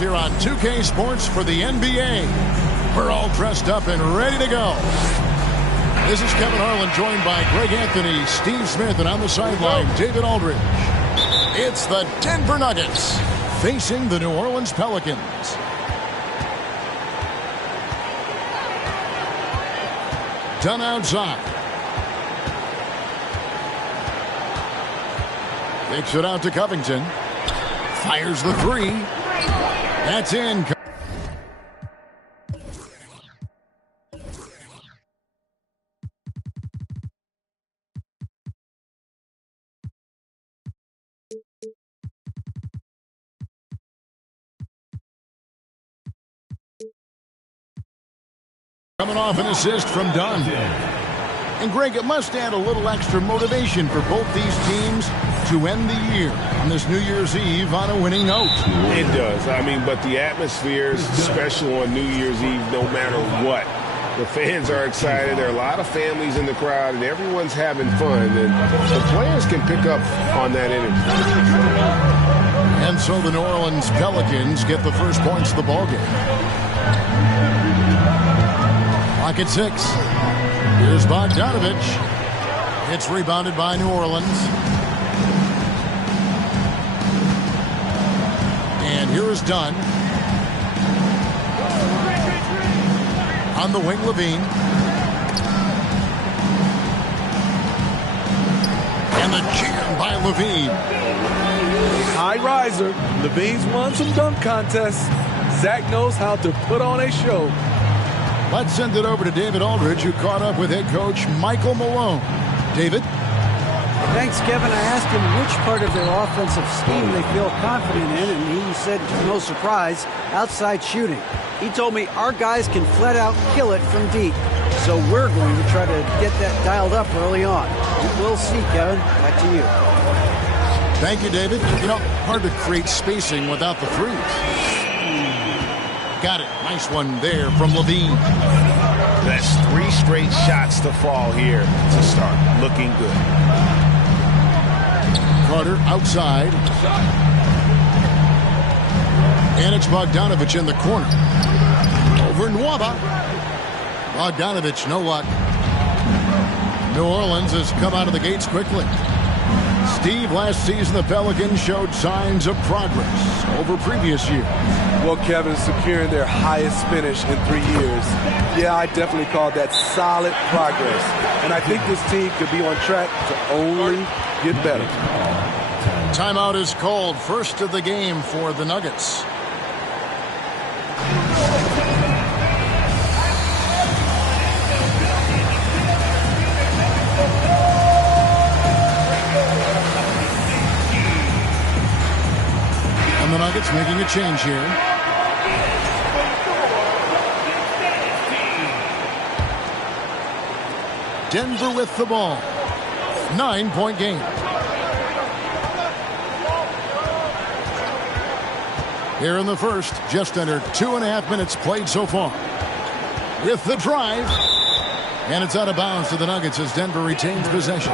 Here on 2K Sports for the NBA. We're all dressed up and ready to go. This is Kevin Harlan, joined by Greg Anthony, Steve Smith, and on the sideline, David Aldridge. It's the Denver Nuggets facing the New Orleans Pelicans. Done outside. Takes it out to Covington. Fires the three. That's in. Coming off an assist from Dunn. And Greg, it must add a little extra motivation for both these teams to end the year on this New Year's Eve on a winning note. It does. I mean, but the atmosphere is special on New Year's Eve no matter what. The fans are excited. There are a lot of families in the crowd, and everyone's having fun. And the players can pick up on that energy. And so the New Orleans Pelicans get the first points of the ballgame. Clock at 6. Here's Bogdanovich. It's rebounded by New Orleans. And here is Dunn. On the wing, Levine. And the jam by Levine. High riser. Levine's won some dunk contests. Zach knows how to put on a show. Let's send it over to David Aldridge, who caught up with head coach Michael Malone. David? Thanks, Kevin. I asked him which part of their offensive scheme they feel confident in, and he said, to no surprise, outside shooting. He told me our guys can flat out kill it from deep, so we're going to try to get that dialed up early on. We'll see, Kevin. Back to you. Thank you, David. You know, hard to create spacing without the threes. Got it. Nice one there from Levine. That's 3 straight shots to fall here to start. Looking good. Carter outside. And it's Bogdanovich in the corner. Over Nwaba. Bogdanovich, no luck. New Orleans has come out of the gates quickly. Steve, last season the Pelicans showed signs of progress over previous years. Well, Kevin, securing their highest finish in 3 years. Yeah, I definitely call that solid progress. And I think this team could be on track to only get better. Timeout is called. First of the game for the Nuggets. And the Nuggets making a change here. Denver with the ball. 9-point game. Here in the first, just under 2.5 minutes played so far. With the drive. And it's out of bounds to the Nuggets as Denver retains possession.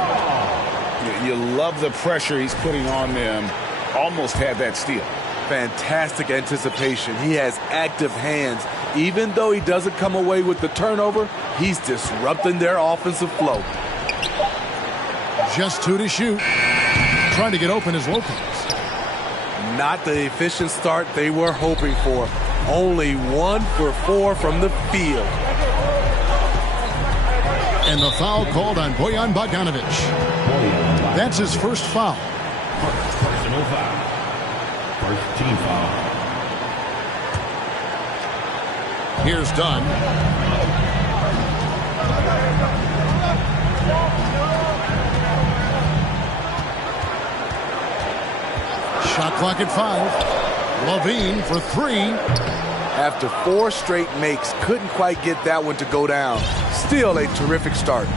You love the pressure he's putting on them. Almost had that steal. Fantastic anticipation. He has active hands. Even though he doesn't come away with the turnover, he's disrupting their offensive flow. Just 2 to shoot. Trying to get open as Lopez. Not the efficient start they were hoping for. Only 1 for 4 from the field. And the foul called on Bojan Bogdanovich. That's his first foul. Personal foul. First team foul. Here's Dunn. Shot clock at 5. Levine for 3. After 4 straight makes, couldn't quite get that one to go down. Still a terrific start.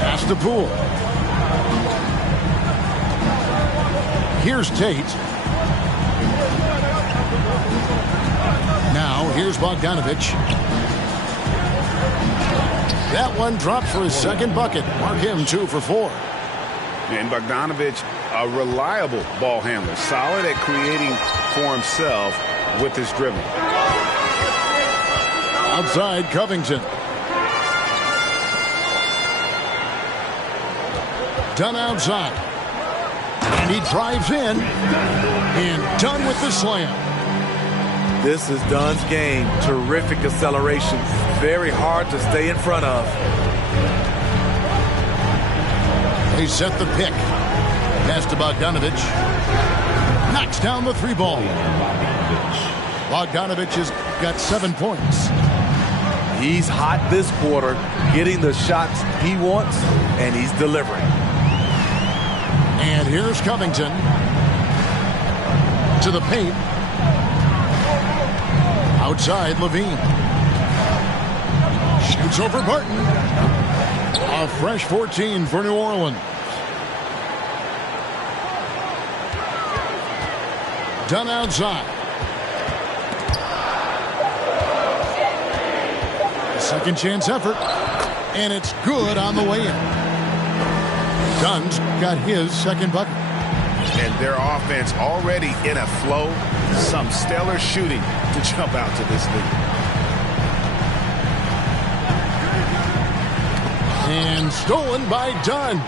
Pass to Poole. Here's Tate. Now, here's Bogdanovich. That one dropped for his second bucket. Mark him 2 for 4. And Bogdanovich a reliable ball handler, solid at creating for himself with his dribbling. Outside, Covington. Dunn outside. And he drives in. And Dunn with the slam. This is Dunn's game. Terrific acceleration. Very hard to stay in front of. They set the pick. Pass to Bogdanovich. Knocks down the three ball. Bogdanovich has got 7 points. He's hot this quarter, getting the shots he wants, and he's delivering. And here's Covington to the paint. Outside, Levine. Shoots over Barton. A fresh 14 for New Orleans. Dunn outside. Second chance effort. And it's good on the way in. Dunn's got his second bucket. And their offense already in a flow. Some stellar shooting to jump out to this lead. And stolen by Dunn.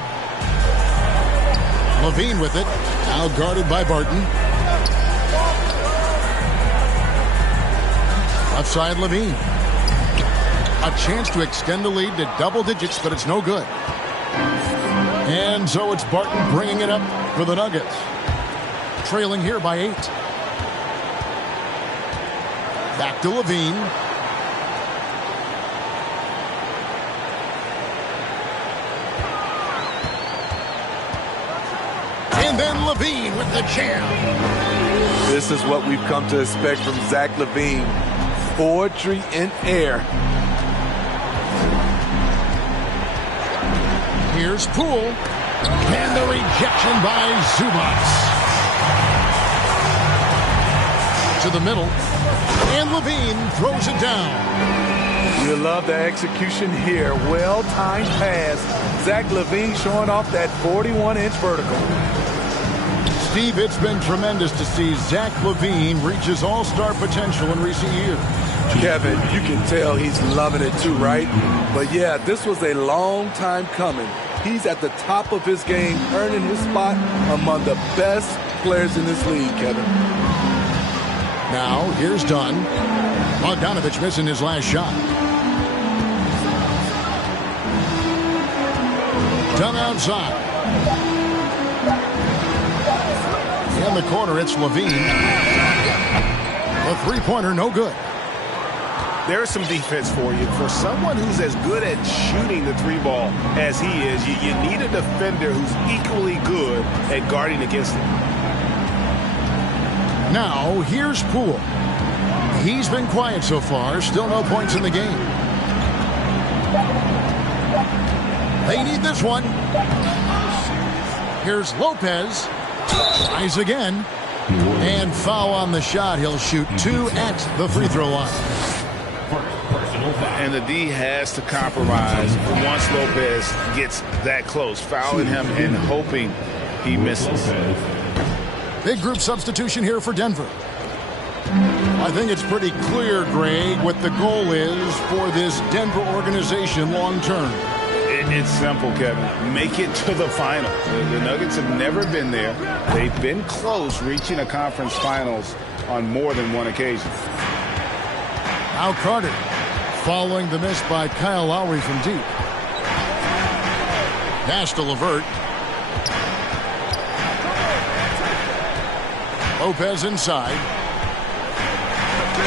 Levine with it. Now guarded by Barton. Left side, Levine. A chance to extend the lead to double digits, but it's no good. And so it's Barton bringing it up for the Nuggets. Trailing here by 8. Back to Levine. And then Levine with the jam. This is what we've come to expect from Zach LaVine. Poetry in air. Here's Poole. And the rejection by Zubac. To the middle. And Levine throws it down. You love the execution here. Well-timed pass. Zach LaVine showing off that 41-inch vertical. Steve, it's been tremendous to see Zach LaVine reach his all-star potential in recent years. Kevin, you can tell he's loving it too, right? But yeah, this was a long time coming. He's at the top of his game, earning his spot among the best players in this league, Kevin. Now, here's Dunn. Bogdanovich missing his last shot. Dunn outside. In the corner, it's Levine. The three-pointer, no good. There's some defense for you. For someone who's as good at shooting the three ball as he is, you need a defender who's equally good at guarding against it. Now, here's Poole. He's been quiet so far. Still no points in the game. They need this one. Here's Lopez. Tries again. And foul on the shot. He'll shoot 2 at the free throw line. And the D has to compromise once Lopez gets that close, fouling him and hoping he misses. Big group substitution here for Denver. I think it's pretty clear, Greg, what the goal is for this Denver organization long term. It's simple, Kevin. Make it to the finals. The Nuggets have never been there. They've been close reaching a conference finals on more than one occasion. Now Carter, following the miss by Kyle Lowry from deep. Pass to LeVert. Lopez inside.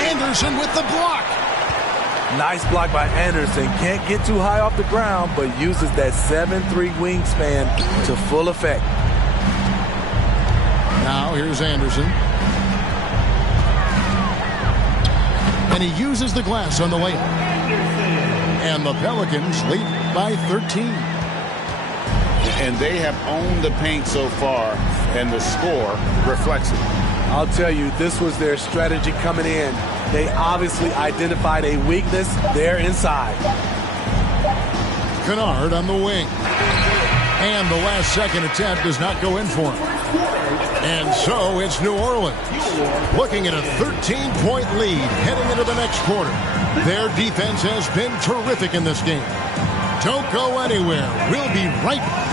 Anderson with the block. Nice block by Anderson. Can't get too high off the ground, but uses that 7'3" wingspan to full effect. Now here's Anderson. And he uses the glass on the layup. And the Pelicans lead by 13. And they have owned the paint so far, and the score reflects it. I'll tell you, this was their strategy coming in. They obviously identified a weakness there inside. Kennard on the wing. And the last-second attempt does not go in for him. And so it's New Orleans looking at a 13-point lead heading into the next quarter. Their defense has been terrific in this game. Don't go anywhere. We'll be right back.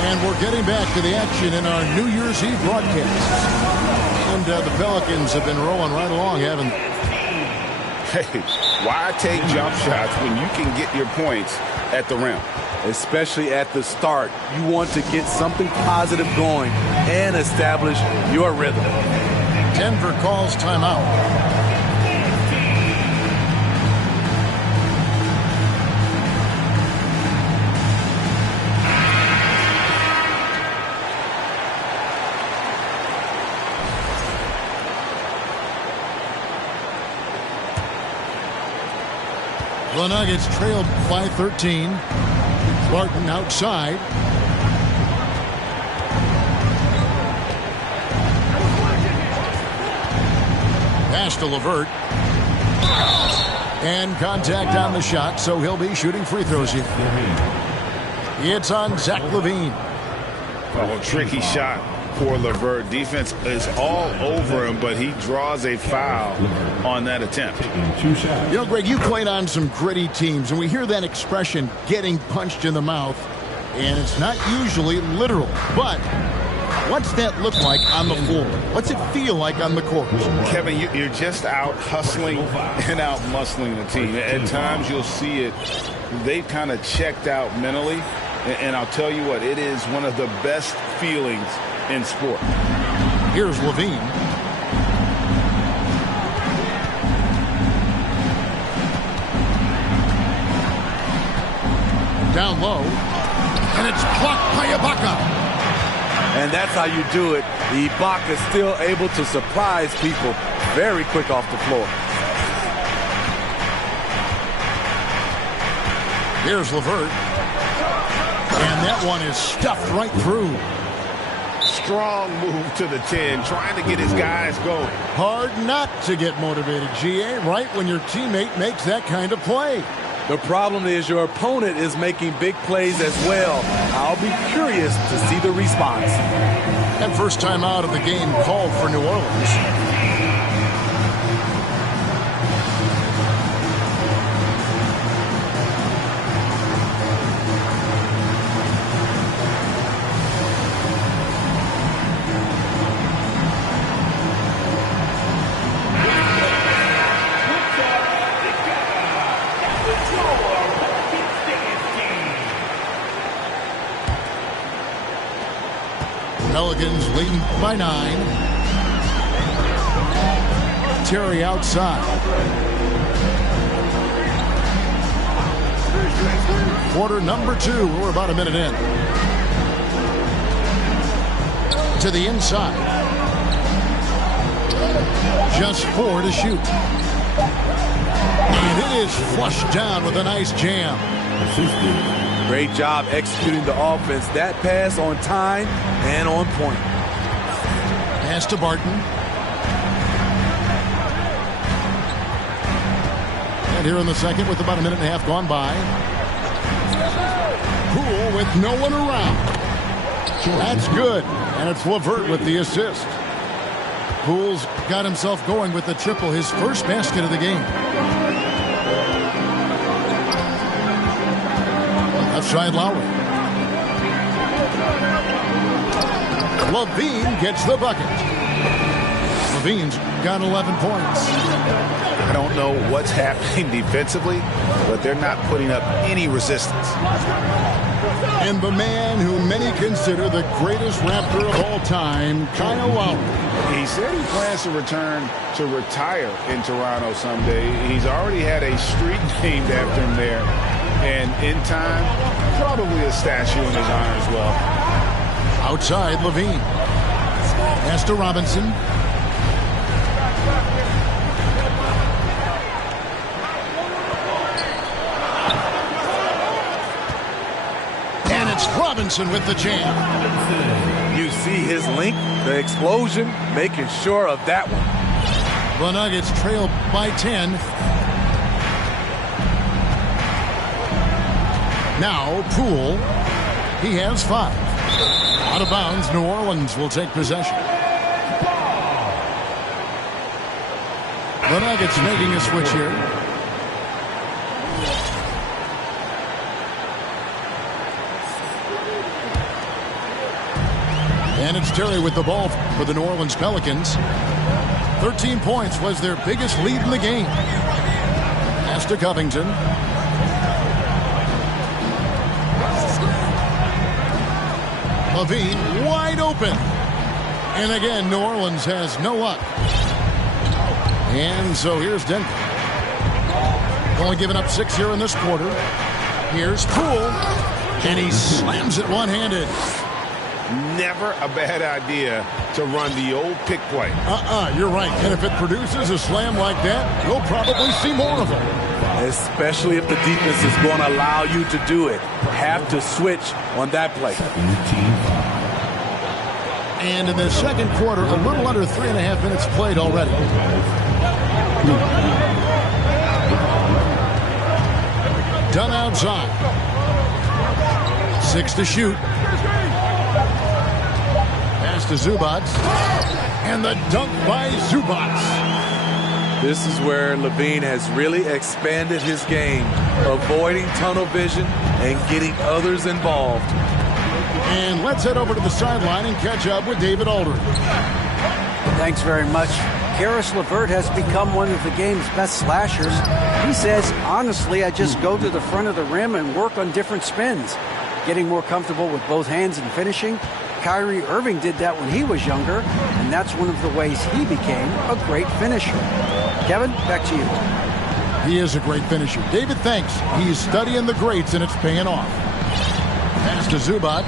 And we're getting back to the action in our New Year's Eve broadcast. And the Pelicans have been rolling right along, haven't they? Hey, why take jump shots when you can get your points at the rim? Especially at the start. You want to get something positive going and establish your rhythm. Denver calls timeout. The Nuggets trailed by 13. Barton outside. Pass to LeVert. And contact on the shot, so he'll be shooting free throws here. It's on Zach LaVine. Oh, tricky shot for LeVert. Defense is all over him, but he draws a foul on that attempt. You know, Greg, you played on some gritty teams, and we hear that expression, getting punched in the mouth, and it's not usually literal. But what's that look like on the floor? What's it feel like on the court? Kevin, you're just out hustling and out muscling the team. At times you'll see it. They've kind of checked out mentally, and I'll tell you what, it is one of the best feelings in sport. Here's LaVine. Down low. And it's blocked by Ibaka. And that's how you do it. Ibaka still able to surprise people very quick off the floor. Here's LeVert. And that one is stuffed right through. Strong move to the 10, trying to get his guys going. Hard not to get motivated, GA, right when your teammate makes that kind of play. The problem is your opponent is making big plays as well. I'll be curious to see the response. And first time out of the game called for New Orleans. Pelicans leading by 9. Terry outside. Quarter number 2. We're about a minute in. To the inside. Just 4 to shoot. And it is flushed down with a nice jam. Great job executing the offense. That pass on time and on point. Pass to Barton. And here in the second with about a minute and a half gone by. Poole with no one around. That's good. And it's LeVert with the assist. Poole's got himself going with the triple, his first basket of the game. Left side Lowry. LaVine gets the bucket. LaVine's got 11 points. I don't know what's happening defensively, but they're not putting up any resistance. And the man who many consider the greatest Raptor of all time, Kyle Lowry. He said he plans to return to retire in Toronto someday. He's already had a street named after him there. And in time, probably a statue in his honor as well. Outside, LaVine. Pass to Robinson. And it's Robinson with the jam. You see his length, the explosion, making sure of that one. The Nuggets trail by 10. Now Poole. He has 5. Out of bounds, New Orleans will take possession. The Nuggets making a switch here. And it's Terry with the ball for the New Orleans Pelicans. 13 points was their biggest lead in the game. Pass to Covington. Levine wide open. And again, New Orleans has no luck. And so here's Denver. Only giving up 6 here in this quarter. Here's Poole. And he slams it one-handed. Never a bad idea to run the old pick play. You're right. And if it produces a slam like that, you'll probably see more of them. Especially if the defense is going to allow you to do it. Have to switch on that play. And in the second quarter, a little under 3.5 minutes played already. Done outside. 6 to shoot. Pass to Zubac. And the dunk by Zubac. This is where Levine has really expanded his game, avoiding tunnel vision and getting others involved. And let's head over to the sideline and catch up with David Aldridge. Thanks very much. Karis LeVert has become one of the game's best slashers. He says, honestly, I just go to the front of the rim and work on different spins. Getting more comfortable with both hands and finishing. Kyrie Irving did that when he was younger, and that's one of the ways he became a great finisher. Kevin, back to you. He is a great finisher. David, thanks. He's studying the greats, and it's paying off. Pass to Zubac.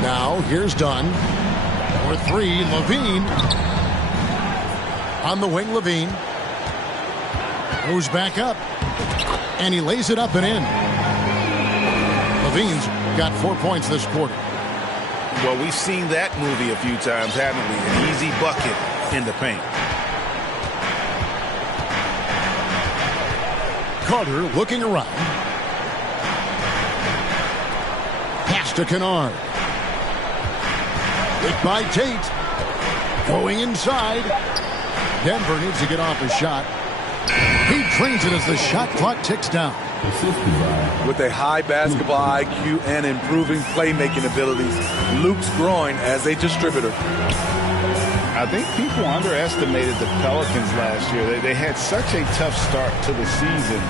Now, here's Dunn. For 3, Levine. On the wing, Levine. Goes back up. And he lays it up and in. Levine's got 4 points this quarter. Well, we've seen that movie a few times, haven't we? An easy bucket in the paint. Carter looking around. Pass to Kennard. Hit by Tate. Going inside. Denver needs to get off a shot. He trains it as the shot clock ticks down. With a high basketball IQ and improving playmaking abilities, Luke's growing as a distributor. I think people underestimated the Pelicans last year. They had such a tough start to the season,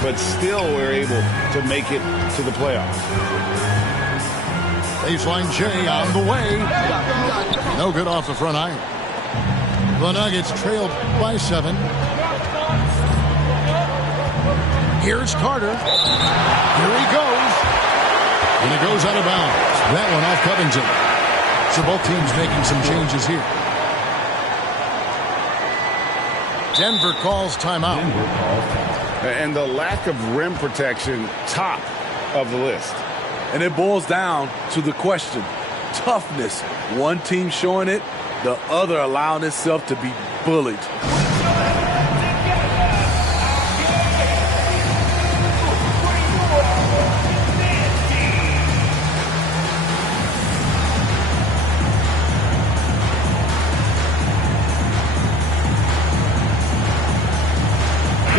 but still were able to make it to the playoffs. Baseline J on the way. No good off the front iron. The Nuggets trailed by 7. Here's Carter. Here he goes. And it goes out of bounds. That one off Covington. So both teams making some changes here. Denver calls timeout. And the lack of rim protection, top of the list. And it boils down to the question. Toughness. One team showing it, the other allowing itself to be bullied.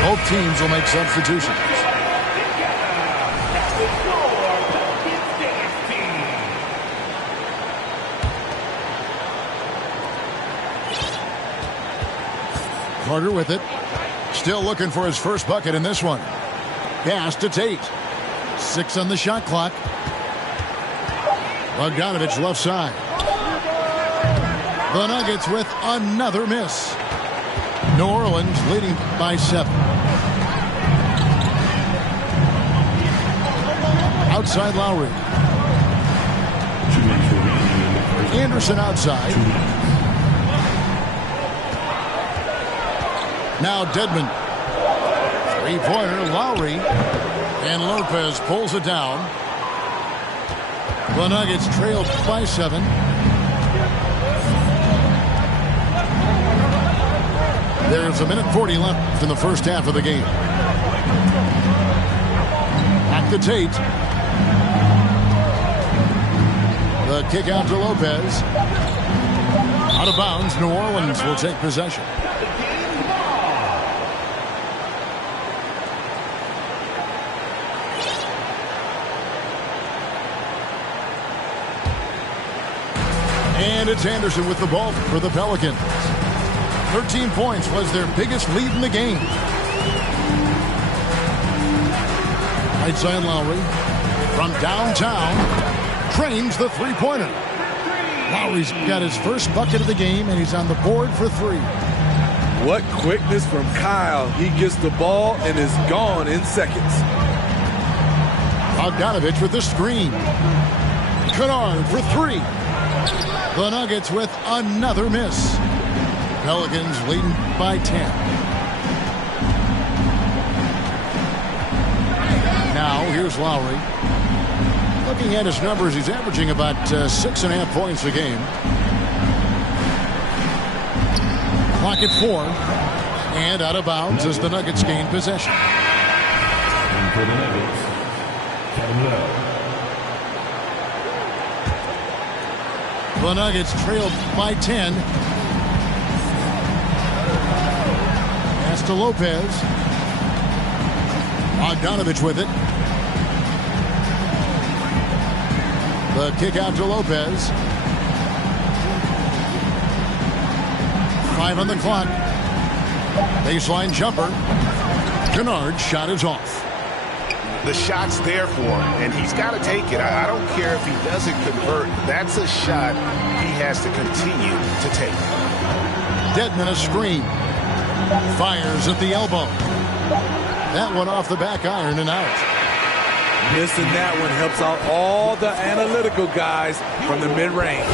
Both teams will make substitutions. Carter with it. Still looking for his first bucket in this one. Pass to Tate. 6 on the shot clock. Bogdanovich left side. The Nuggets with another miss. New Orleans leading by 7. Outside Lowry. Anderson outside. Now Dedmon. 3-pointer, Lowry. And Lopez pulls it down. The Nuggets trailed by 7. There's 1:40 left in the first half of the game. Back to Tate. The kick out to Lopez. Out of bounds. New Orleans will take possession. And it's Anderson with the ball for the Pelicans. 13 points was their biggest lead in the game. Right side Lowry. From downtown. Trains the three-pointer. Lowry's got his first bucket of the game, and he's on the board for three. What quickness from Kyle. He gets the ball and is gone in seconds. Bogdanovich with the screen. Kennard for three. The Nuggets with another miss. Pelicans leading by 10. Now here's Lowry. Looking at his numbers, he's averaging about 6.5 points a game. Clock at 4. And out of bounds as the Nuggets gain possession. And for the Nuggets, Kevin Love. The Nuggets trailed by 10. Pass to Lopez. Bogdanovich with it. The kick out to Lopez. 5 on the clock. Baseline jumper. Kennard's shot is off. The shot's there for him, and he's got to take it. I don't care if he doesn't convert. That's a shot he has to continue to take. Dedmon a screen. Fires at the elbow. That one off the back iron and out. Missing that one helps out all the analytical guys from the mid-range.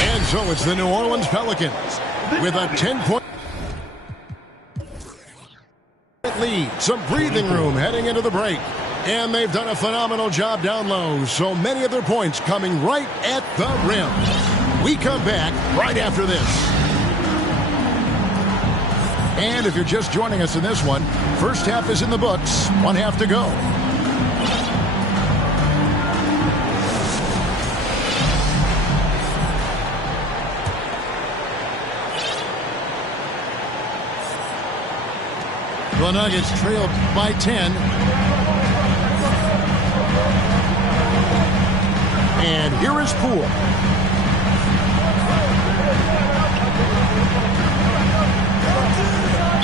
And so it's the New Orleans Pelicans with a 10-point lead. Some breathing room heading into the break. And they've done a phenomenal job down low. So many of their points coming right at the rim. We come back right after this. And if you're just joining us in this one, first half is in the books. 1 half to go. The Nuggets trailed by 10. And here is Poole.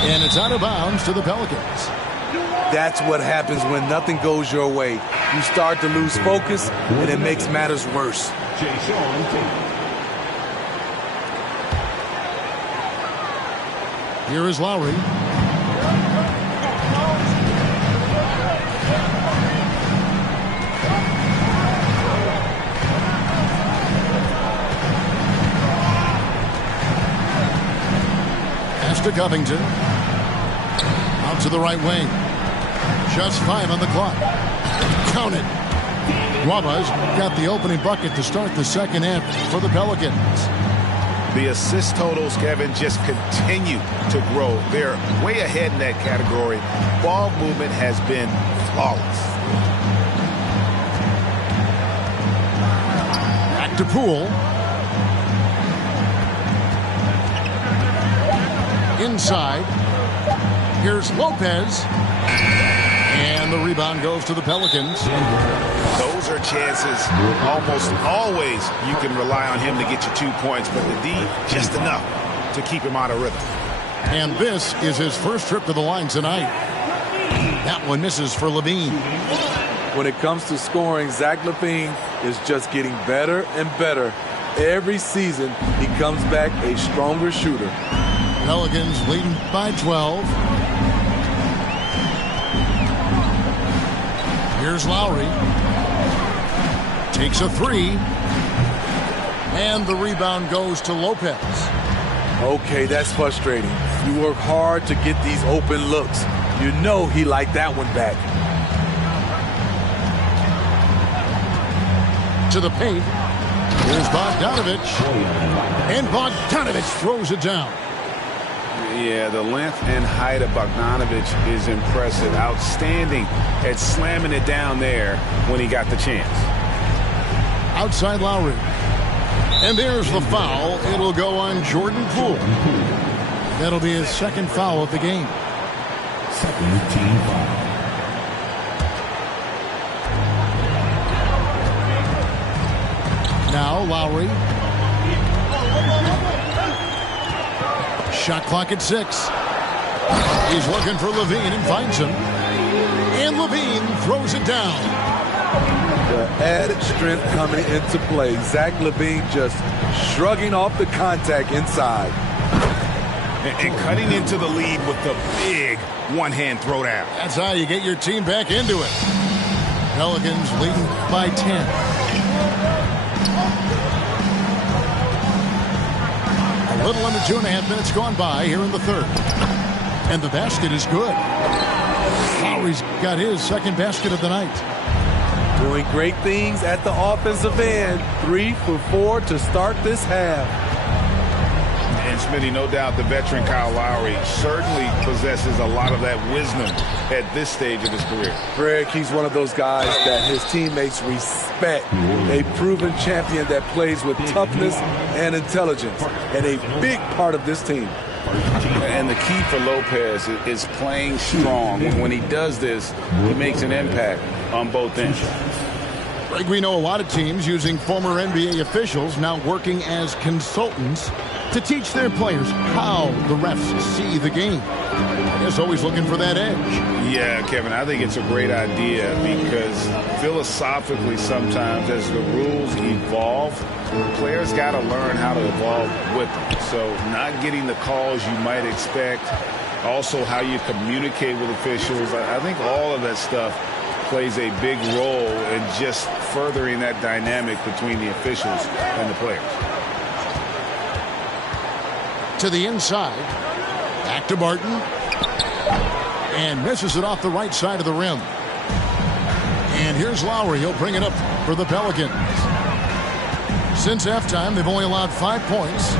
And it's out of bounds to the Pelicans. That's what happens when nothing goes your way. You start to lose focus, and it makes matters worse. Here is Lowry. To Covington. Out to the right wing. Just 5 on the clock. Count it. Guaba's got the opening bucket to start the second half for the Pelicans. The assist totals, Kevin, just continue to grow. They're way ahead in that category. Ball movement has been flawless. Back to Poole. Inside. Here's Lopez. And the rebound goes to the Pelicans. Those are chances. Almost always you can rely on him to get you 2 points, but the D, just enough to keep him out of rhythm. And this is his first trip to the line tonight. That one misses for Levine. When it comes to scoring, Zach LaVine is just getting better and better. Every season, he comes back a stronger shooter. Pelicans leading by 12. Here's Lowry. Takes a 3. And the rebound goes to Lopez. Okay, that's frustrating. You work hard to get these open looks. You know he liked that one back. To the paint. Here's Bogdanovich. And Bogdanovich throws it down. Yeah, the length and height of Bogdanovich is impressive. Outstanding at slamming it down there when he got the chance. Outside Lowry. And there's the foul. It'll go on Jordan Poole. That'll be his second foul of the game. Second team foul. Now Lowry. Shot clock at 6. He's looking for Levine and finds him. And Levine throws it down. The added strength coming into play. Zach LaVine just shrugging off the contact inside. And cutting into the lead with the big one-hand throwdown. That's how you get your team back into it. Pelicans leading by 10. A little under 2.5 minutes gone by here in the third. And the basket is good. Lowry's got his second basket of the night. Doing great things at the offensive end. 3 for 4 to start this half. And Smitty, no doubt the veteran Kyle Lowry certainly possesses a lot of that wisdom at this stage of his career. Greg, he's one of those guys that his teammates respect. A proven champion that plays with toughness and intelligence. And a big part of this team. And the key for Lopez is playing strong. When he does this, he makes an impact on both ends. Greg, we know a lot of teams using former NBA officials now working as consultants to teach their players how the refs see the game. I guess always looking for that edge. Yeah, Kevin, I think it's a great idea because philosophically sometimes as the rules evolve, players got to learn how to evolve with them. So not getting the calls you might expect, also how you communicate with officials. I think all of that stuff plays a big role in just furthering that dynamic between the officials and the players. To the inside. Back to Barton. And misses it off the right side of the rim. And here's Lowry. He'll bring it up for the Pelicans. Since halftime, they've only allowed 5 points.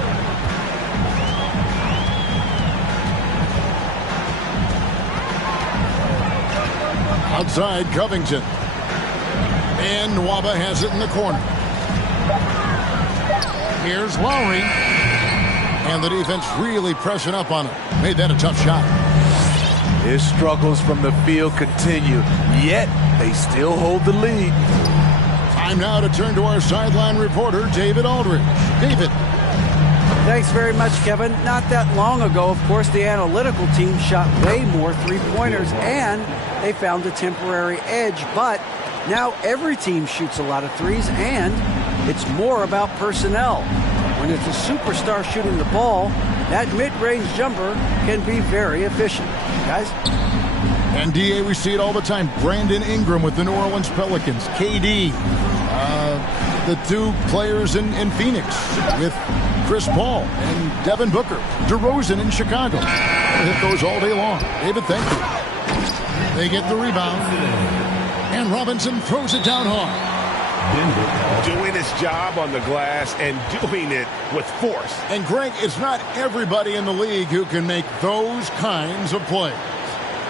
Outside, Covington. And Nwaba has it in the corner. Here's Lowry. And the defense really pressing up on him. Made that a tough shot. His struggles from the field continue, yet they still hold the lead. Time now to turn to our sideline reporter, David Aldridge. David. Thanks very much, Kevin. Not that long ago, of course, the analytical team shot way more three-pointers, and they found a temporary edge. But now every team shoots a lot of threes, and it's more about personnel. When it's a superstar shooting the ball, that mid-range jumper can be very efficient. Guys? And DA, we see it all the time. Brandon Ingram with the New Orleans Pelicans. KD. The two players in Phoenix with Chris Paul and Devin Booker. DeRozan in Chicago. It goes all day long. David, thank you. They get the rebound. And Robinson throws it down hard. Doing his job on the glass and doing it with force. And Greg, it's not everybody in the league who can make those kinds of plays.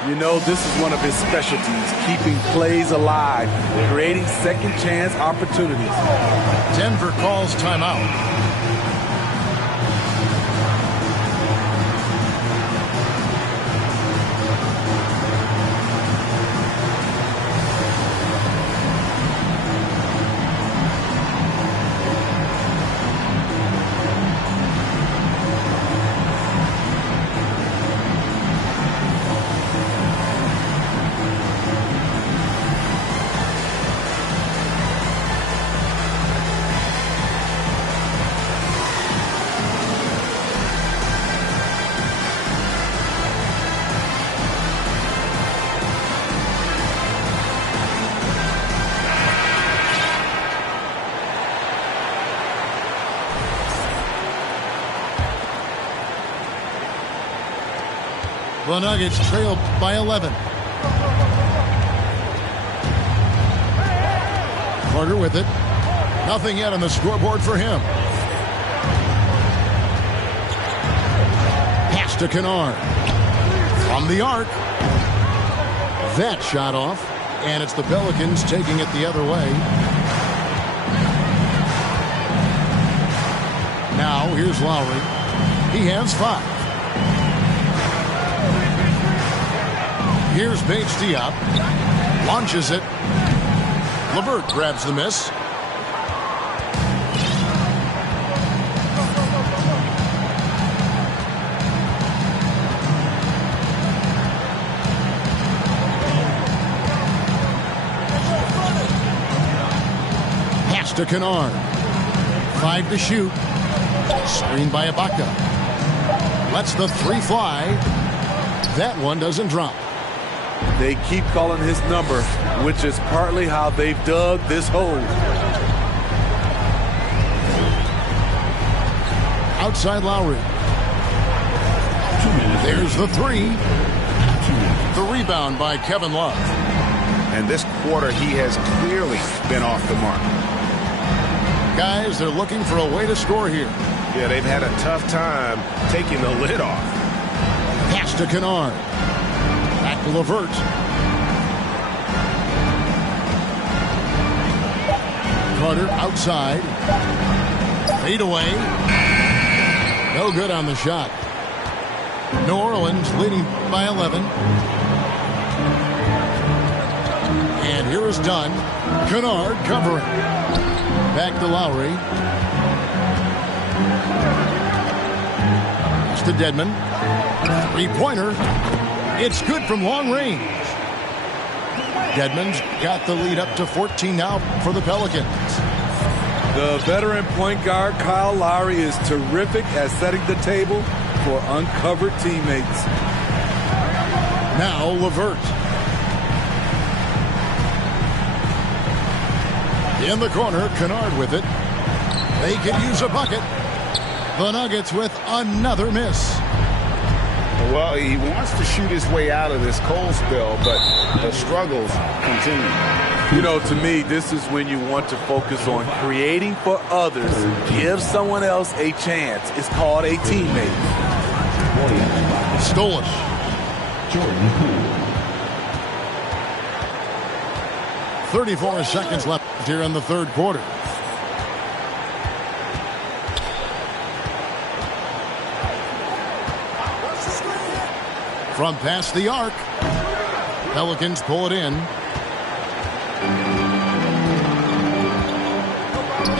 You know, this is one of his specialties, keeping plays alive, creating second chance opportunities. Denver calls timeout. The Nuggets trailed by 11. Carter with it. Nothing yet on the scoreboard for him. Pass to Kennard. From the arc. That shot off. And it's the Pelicans taking it the other way. Now here's Lowry. He has 5. Here's Paige Diop. Launches it. LeVert grabs the miss. Pass to Kennard. 5 to shoot. Screen by Ibaka. Lets the 3 fly. That one doesn't drop. They keep calling his number, which is partly how they've dug this hole. Outside Lowry. 2 minutes. There's the 3. 2 minutes. The rebound by Kevin Love. And this quarter, he has clearly been off the mark. Guys, they're looking for a way to score here. Yeah, they've had a tough time taking the lid off. Pass to Kennard. Back to LeVert. Carter outside. Fade away. No good on the shot. New Orleans leading by 11. And here is Dunn. Kennard covering. Back to Lowry. It's to Dedmon. 3-pointer. It's good from long range. Dedmon's got the lead up to 14 now for the Pelicans. The veteran point guard Kyle Lowry is terrific at setting the table for uncovered teammates. Now LeVert. In the corner, Kennard with it. They could use a bucket. The Nuggets with another miss. Well, he wants to shoot his way out of this cold spell, but the struggles continue. You know, to me, this is when you want to focus on creating for others. Give someone else a chance. It's called a teammate. Stolich. Jordan Poole. 34 seconds left here in the third quarter. From past the arc. Pelicans pull it in.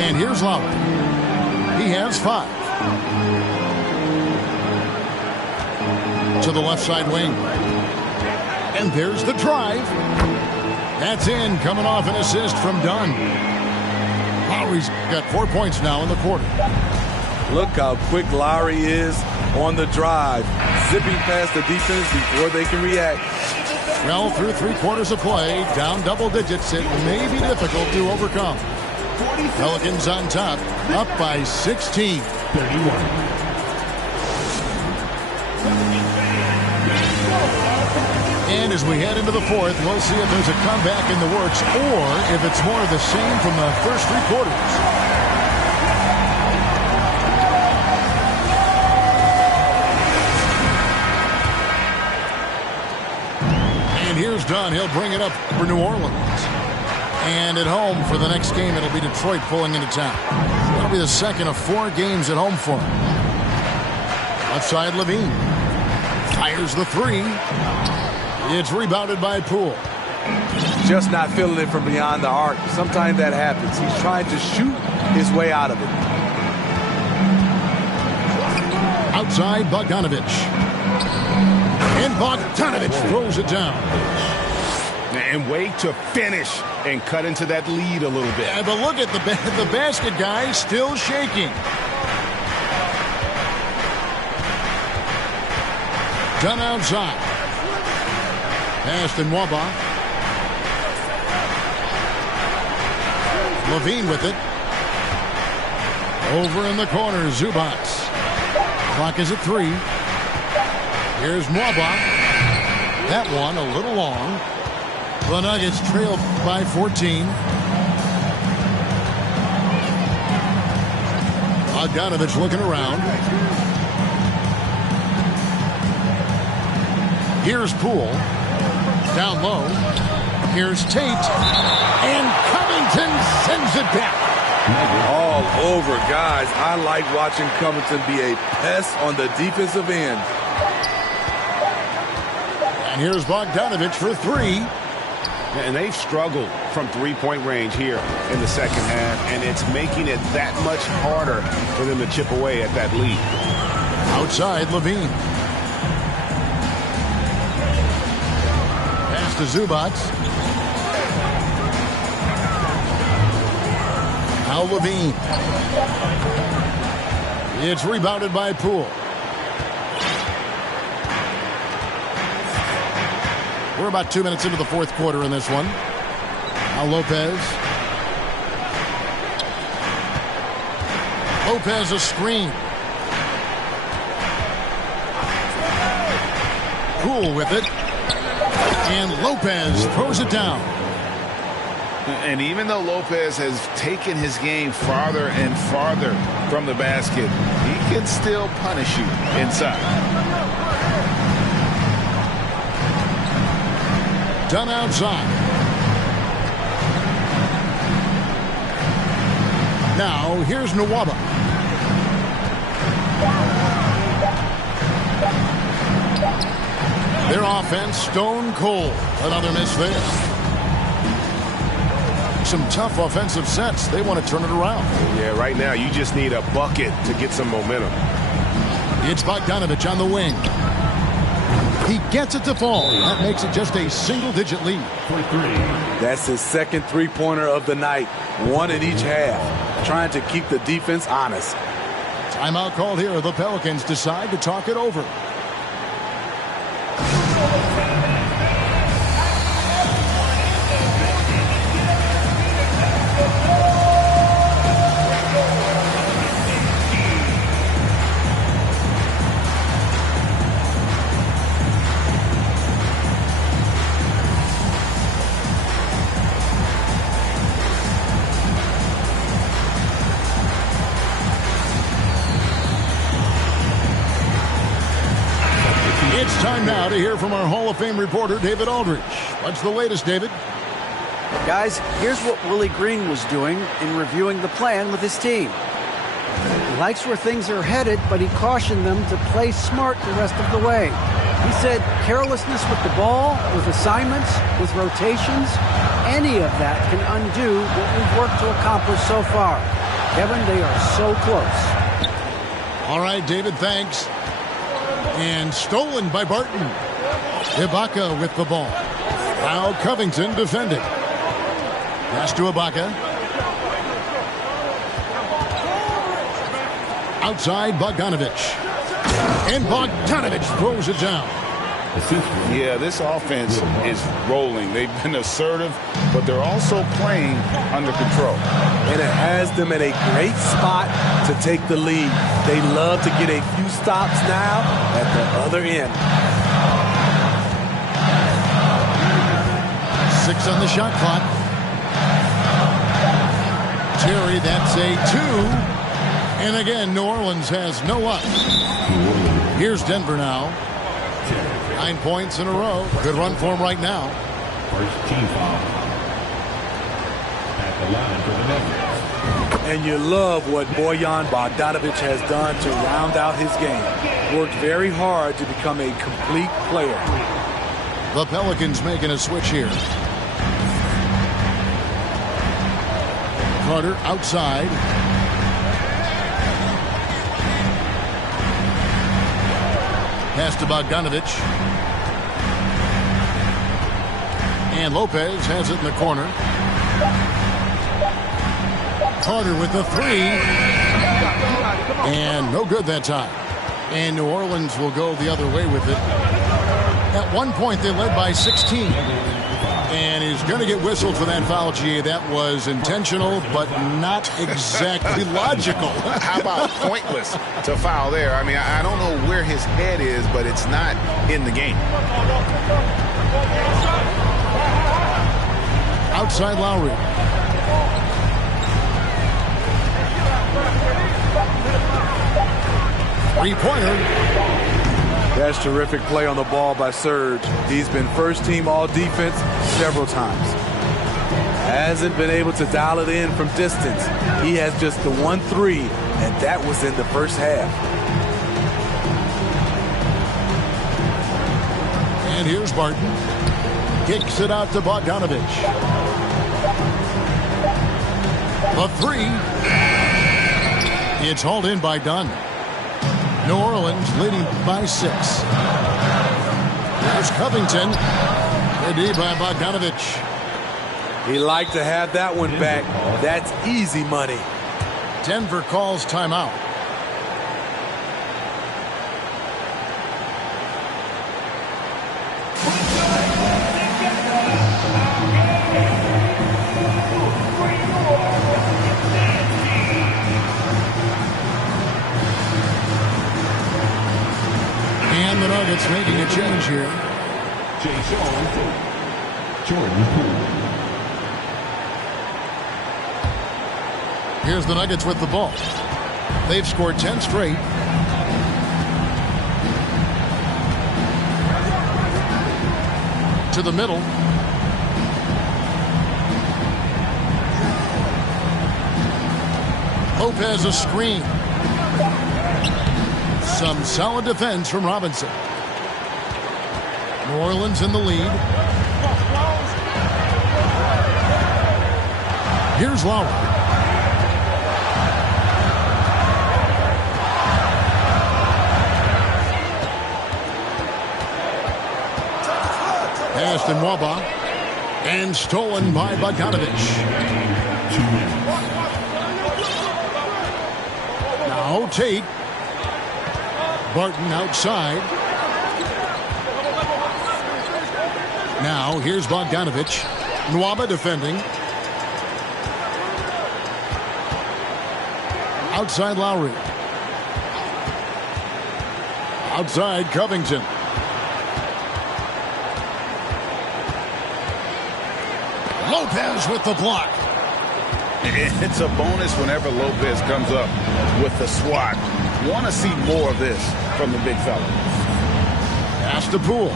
And here's Lowry. He has 5. To the left side wing. And there's the drive. That's in, coming off an assist from Dunn. Lowry's got 4 points now in the quarter. Look how quick Lowry is on the drive, zipping past the defense before they can react. Well, through 3 quarters of play, down double digits, it may be difficult to overcome. Pelicans on top, up by 16. 31. And as we head into the fourth, we'll see if there's a comeback in the works or if it's more of the same from the first 3 quarters. And here's Dunn. He'll bring it up for New Orleans. And at home for the next game, it'll be Detroit pulling into town. That'll be the second of 4 games at home for him. Left side, Levine. Fires the 3. It's rebounded by Poole. Just not feeling it from beyond the arc. Sometimes that happens. He's trying to shoot his way out of it. Outside, Bogdanovich. And Bogdanovich throws it down. And wait to finish and cut into that lead a little bit. Yeah, but look at the basket guy still shaking. Done outside. Pass to Nwaba. Levine with it. Over in the corner, Zubac. Clock is at 3. Here's Nwaba. That one a little long. The Nuggets trail by 14. Bogdanovich looking around. Here's Poole. Down low. Here's Tate. And Covington sends it back. All over, guys. I like watching Covington be a pest on the defensive end. And here's Bogdanovich for three. And they've struggled from three-point range here in the second half, and it's making it that much harder for them to chip away at that lead. Outside, Levine. Pass to Zubac. Now Levine. It's rebounded by Poole. We're about 2 minutes into the fourth quarter in this one. Now Lopez. Lopez a screen. Poole with it. And Lopez throws it down. And even though Lopez has taken his game farther and farther from the basket, he can still punish you inside. Done outside. Now here's Nwaba. Their offense stone cold. Another miss there. Some tough offensive sets. They want to turn it around. Yeah, right now you just need a bucket to get some momentum. It's Bogdanovich on the wing. He gets it to fall. That makes it just a single-digit lead. That's his second three-pointer of the night. One in each half. Trying to keep the defense honest. Timeout called here. The Pelicans decide to talk it over. Now to hear from our Hall of Fame reporter, David Aldridge. What's the latest, David? Guys, here's what Willie Green was doing in reviewing the plan with his team. He likes where things are headed, but he cautioned them to play smart the rest of the way. He said carelessness with the ball, with assignments, with rotations, any of that can undo what we've worked to accomplish so far. Kevin, they are so close. All right, David, thanks. And stolen by Barton. Ibaka with the ball. Now Covington defending. Pass to Ibaka. Outside Bogdanovich. And Bogdanovich throws it down. Yeah, this offense is rolling. They've been assertive, but they're also playing under control. And it has them in a great spot to take the lead. They love to get a few stops now at the other end. 6 on the shot clock. Terry, that's a 2. And again, New Orleans has no up. Here's Denver now. 9 points in a row. Good run for him right now. First team foul at the line for the Nuggets. And you love what Bojan Bogdanovich has done to round out his game. Worked very hard to become a complete player. The Pelicans making a switch here. Carter outside. Pass to Bogdanovich. And Lopez has it in the corner. Carter with the 3. And no good that time. And New Orleans will go the other way with it. At one point, they led by 16. And he's going to get whistled for that foul, GA. That was intentional, but not exactly logical. How about pointless to foul there? I mean, I don't know where his head is, but it's not in the game. Outside Lowry. Three-pointer. That's terrific play on the ball by Serge. He's been first team all defense several times. Hasn't been able to dial it in from distance. He has just the 1-3, and that was in the first half. And here's Barton. Kicks it out to Bogdanovich. The three. It's hauled in by Dunn. New Orleans leading by 6. There's Covington. The D by Bogdanovich. He liked to have that one back. That's easy money. Denver calls timeout. And the Nuggets making a change here. Jordan Poole. Here's the Nuggets with the ball. They've scored 10 straight. To the middle. Lopez a screen. Some solid defense from Robinson. New Orleans in the lead. Here's Lowry. Passed in Nwaba. And stolen by Bogdanovich. Now Tate. Barton outside. Now here's Bogdanovich. Nwaba defending. Outside Lowry. Outside Covington. Lopez with the block. It's a bonus whenever Lopez comes up with the swat. Want to see more of this from the big fella. Pass to Poole.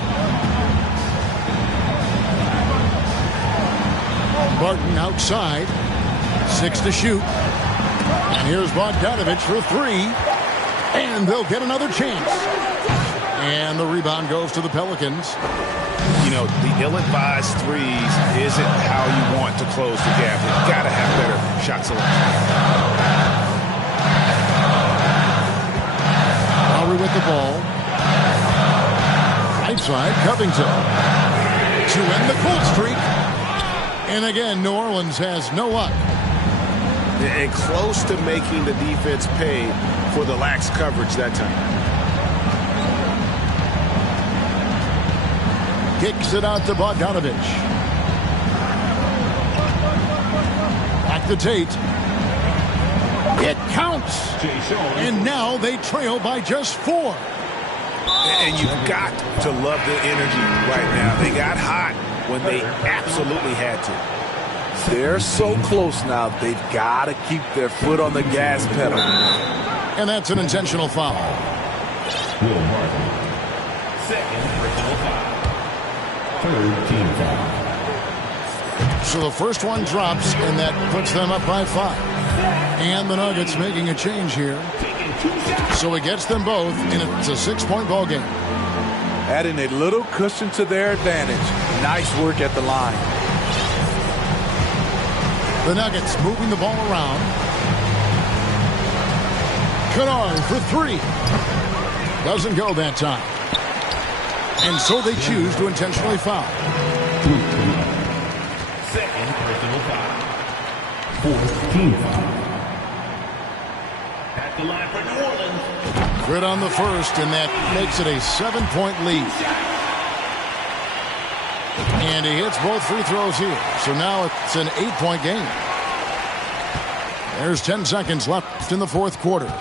Barton outside. 6 to shoot. And here's Bogdanovich for 3. And they'll get another chance. And the rebound goes to the Pelicans. You know, the ill-advised threes isn't how you want to close the gap. You've got to have better shot selection. Lowry with the ball. Right side, Covington. To end the cold streak. And again, New Orleans has no luck. And close to making the defense pay for the lax coverage that time. Kicks it out to Bogdanovich. Back to Tate. It counts. And now they trail by just 4. And you've got to love the energy right now. They got hot when they absolutely had to. They're so close now, they've got to keep their foot on the gas pedal. And that's an intentional foul. Will Martin. Second personal foul. Third team foul. So the first one drops, and that puts them up by 5. And the Nuggets making a change here. So it gets them both, and it's a 6-point ball game. Adding a little cushion to their advantage. Nice work at the line. The Nuggets moving the ball around. Kennard for 3. Doesn't go that time. And so they choose to intentionally foul. Second personal foul. Fourth team foul. At the line for New Orleans. Good on the first, and that makes it a 7-point lead. And he hits both free throws here. So now it's an 8-point game. There's 10 seconds left in the fourth quarter.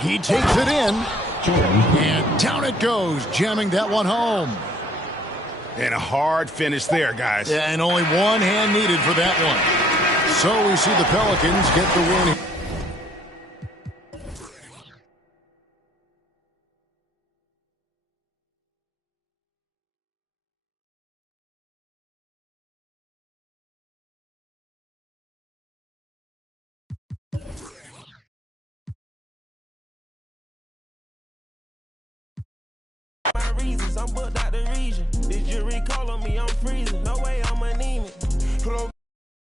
He takes it in, and down it goes, jamming that one home. And a hard finish there, guys. Yeah, and only one hand needed for that one. So we see the Pelicans get the win. my reasons. I'm